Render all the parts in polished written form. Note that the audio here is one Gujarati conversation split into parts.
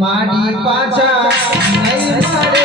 માડી પાછા નહીં મળે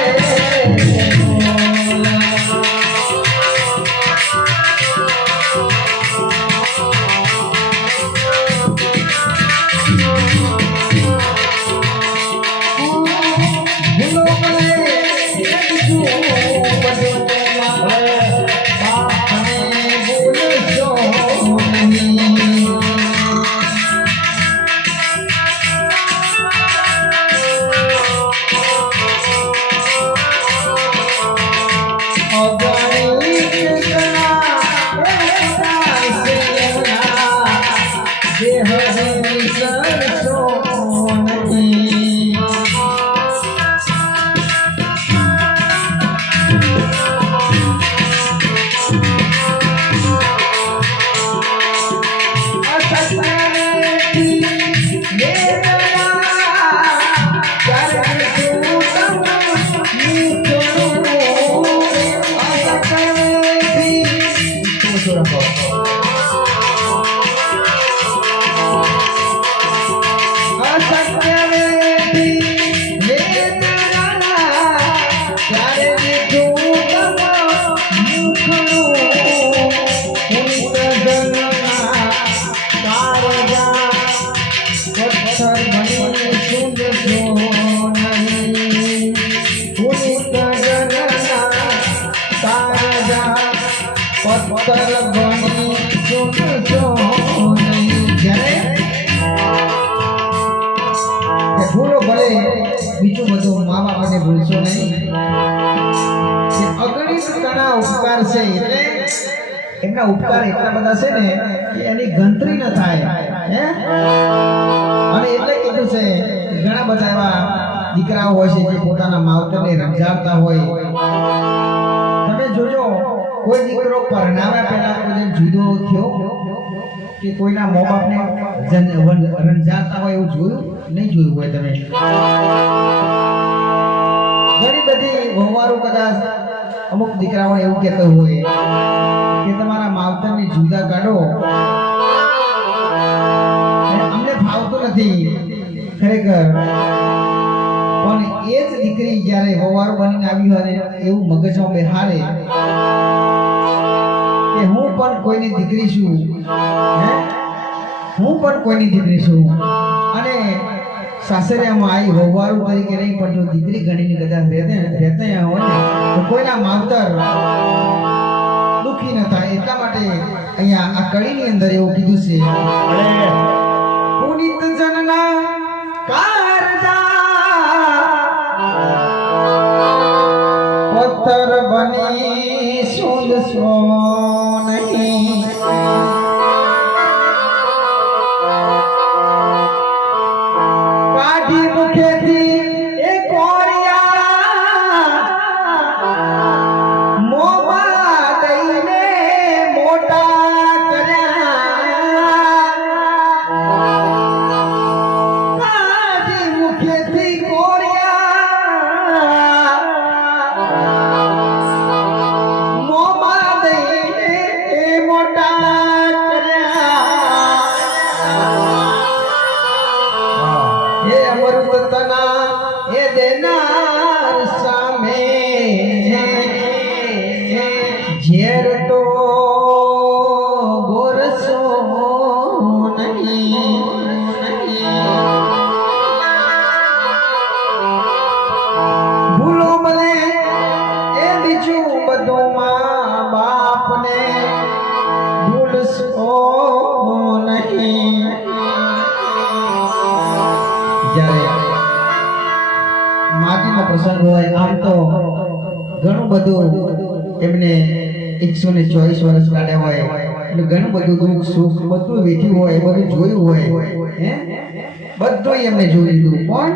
ભૂલો ભલે બીજું બધું મા બાપાને ભૂલશો નહીં. અગણિત ઘણા ઉપકાર છે એટલે એમના ઉપકાર એટલા બધા છે ને કે એની ગણતરી ન થાય હે. અને એટલે કીધું છે ઘણા બધા એવા દીકરાઓ હોય છે જે પોતાના માવતરને રંજાડતા હોય. તમે જોજો કોઈ દીકરો પરણાવ્યા પહેલા કોઈ જુદો થયો કે કોઈના મા બાપને રંજાડતા હોય એવું જોયું નહીં જોયું હોય તમે. ઘણી બધી વહુવારો કદાચ અમુક દીકરાઓ એવું કહેતો હોય કે તમારા માવતરને જુદા કાઢો, અમને ફાવતું નથી ખરેખર. પણ એ જ દીકરી જ્યારે વહુવારો બનીને આવી હોય એવું મગજમાં બેહાડે કે હું પણ કોઈની દીકરી છું, હું પણ કોઈની દીકરી છું. અને સાસરિયામાં આવી વહુવારું તરીકે નહીં પણ જો દીકરી ગણીને કદાચ રહેતા હોય ને તો કોઈના માવતર દુઃખી ન થાય. એટલા માટે અહીંયા આ કડીની અંદર એવું કીધું છે પુનિત જનના કારજા પથ્થર બની સુલસો નહીં. કાઢી મુખેથી એ કોરિયા મોબા દઈને મોટા કર્યા. કાઢી મુખેથી કોરિયા મોબા દઈને મોટા એ દેનાર સામે ઝેર તો ગોરસો નહીં. જ્યારે માટીનો પ્રસંગ હોય આમ તો ઘણું બધું એમને 124 વર્ષ કાઢ્યા હોય એટલે ઘણું બધું દુઃખ સુખ બધું વેઠ્યું હોય બધું જોયું હોય હે બધું એમને જોઈ લીધું પણ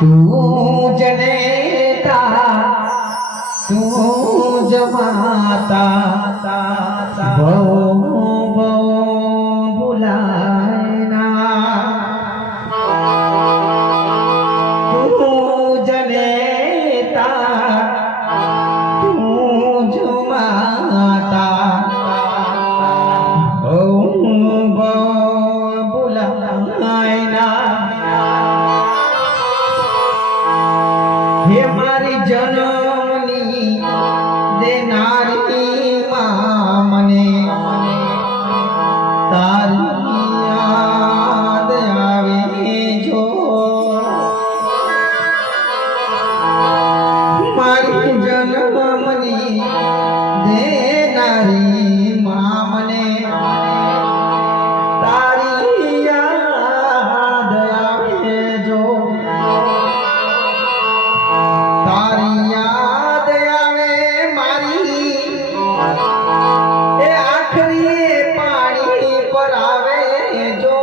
તું જનેતા તું જમાતા ભવ ભવ ભુલાયના તું જનેતા તું જમાતા ભવ ભવ ભુલાયના હે મારી જનમની દેનારી માં મને તારી યાદ આવે જો મારી જનમની દેનારી માં મને તારી યાદ આવે જો તારી યાદ આવે મારી એ આખરી પાણી પર આવે જો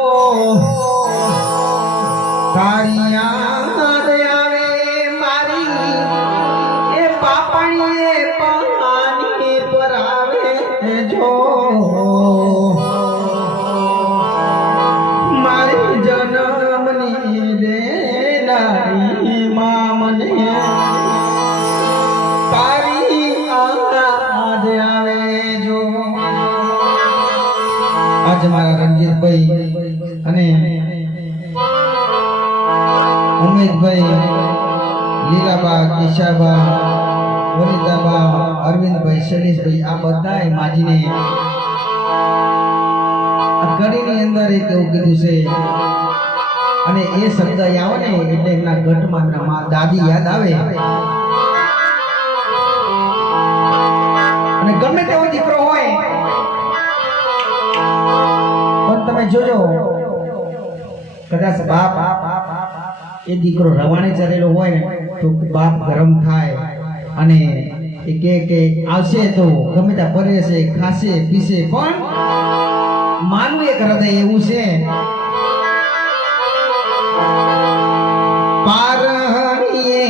તારી યાદ આવે મારી એ પાપણી પાણી પર આવે જો મારી જન્મની દેનારી માં મને તારી યાદ આવે જો આજ મારા રણજીતભાઈ અને ઉમેદભાઈ લીલાબા કિશાબા વનિતાબા અરવિંદભાઈ શૈલેષભાઈ આ બધાએ માજીને આ કડીની અંદર એક એવું કીધું છે અને એ શબ્દ આવે ને એટલે એમના ઘટમાં એમના મા દાદી યાદ આવે અને ગમે તેવો દીકરો હોય પણ તમે જોજો કદાચ બાપ એ દીકરો રવાણે ચરેલો હોય ને તો બાપ ગરમ થાય અને એ કે આવશે તો ગમે ત્યાં ફરે છે ખાશે પીશે પણ માનવું એક હૃદય એવું છે પારણીએ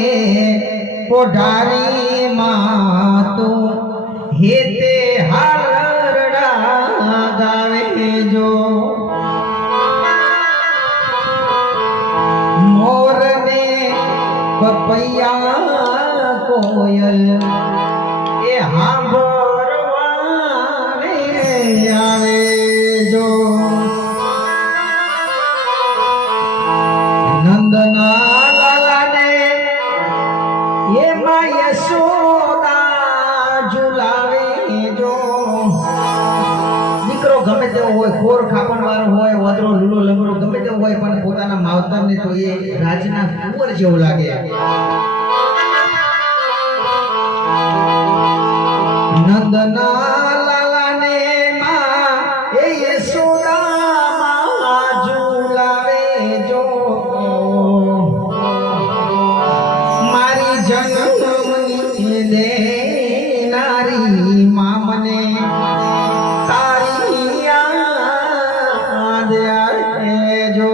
કોઢારી માં તું હેતે હારડા ગાવે જો મોરને પપૈયા કોયલ એ હાંભળવાને આવે જો નંદના લાલાને એ માં યશોદા ઝુલાવે જો દીકરો ગમે તેવો હોય ખોર ખાપણ વાળો હોય વદરો લૂલો લંગડો ગમે તેવો હોય પણ પોતાના માવતરને તો એ રાજના કુંવર જેવો લાગે નંદના લાલાને માં એ યશોદા માં ઝુલાવે જો મારી જન્મની દેનારી માં મને તારી યાદ આવે જો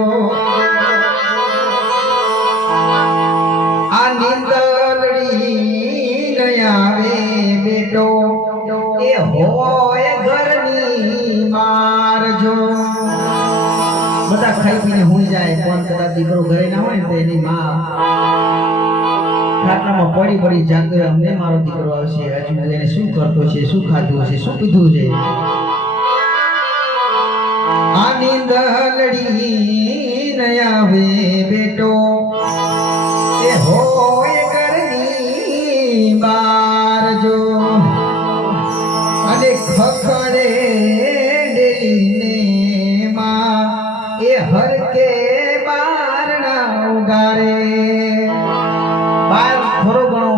આ નીંદરડી ન આવે બેટો એ હોય ઘરની માર જો બધા ખાઈ પીને હોઈ જાય પણ કદાચ દીકરો ઘરે ના હોય ને તો એની માં ખાટલામાં પડી પડી જાગે અમને મારો દીકરો આવશે હજુ એને શું કરતો છે શું ખાધું છે શું પીધું છે આ નીંદરડી ન આવે બેટો એ હોય ઘરની બાર જો અને ખખડે ડેલીને માં એ હરકે બારણા ઉગારે બાર થોડો ઘણો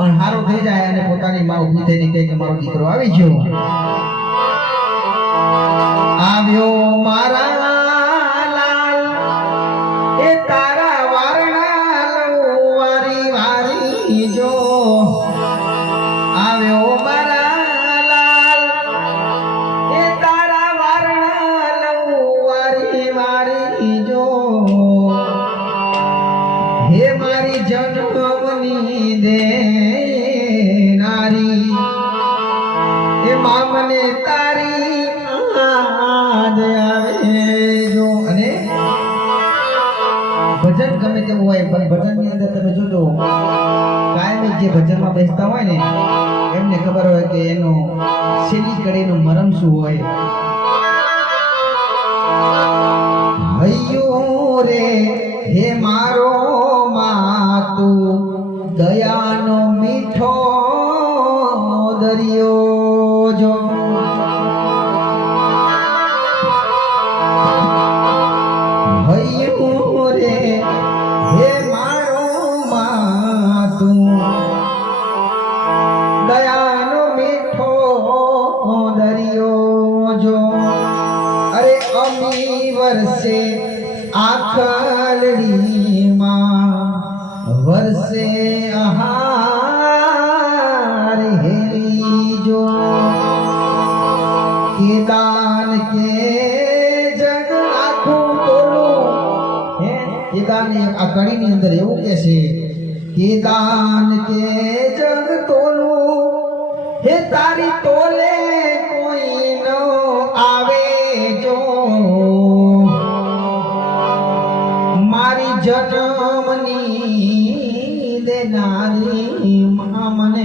અંધારો થઈ જાય અને પોતાની માં ઊભી થઈને કહે કે મારો દીકરો આવી ગયો આવ્યો મારા ભજન ગમે તેવું હોય પણ ભજનની અંદર તમે જોજો કાયમી જે ભજનમાં બેસતા હોય ને એમને ખબર હોય કે એનો છેલ્લી કડીનું મરમ શું હોય. હૈયો રે હે મારો માતુ દયાનો મીઠો દરિયો જો. હૈયો રે હે મારો માતુ દયાનો મીઠો દરિયો જો. અરે અમી વર્ષે આખલડીમાં વર્ષે આહાર હેરી જો. કે દાન કે જગ આખું તોલું હે કે દાન આ કડીની અંદર એવું કે છે કે દાન કે જગ તોલું હે તારી તોલે કોઈ ન આવે જો. મારી જન્મની દેનારી મને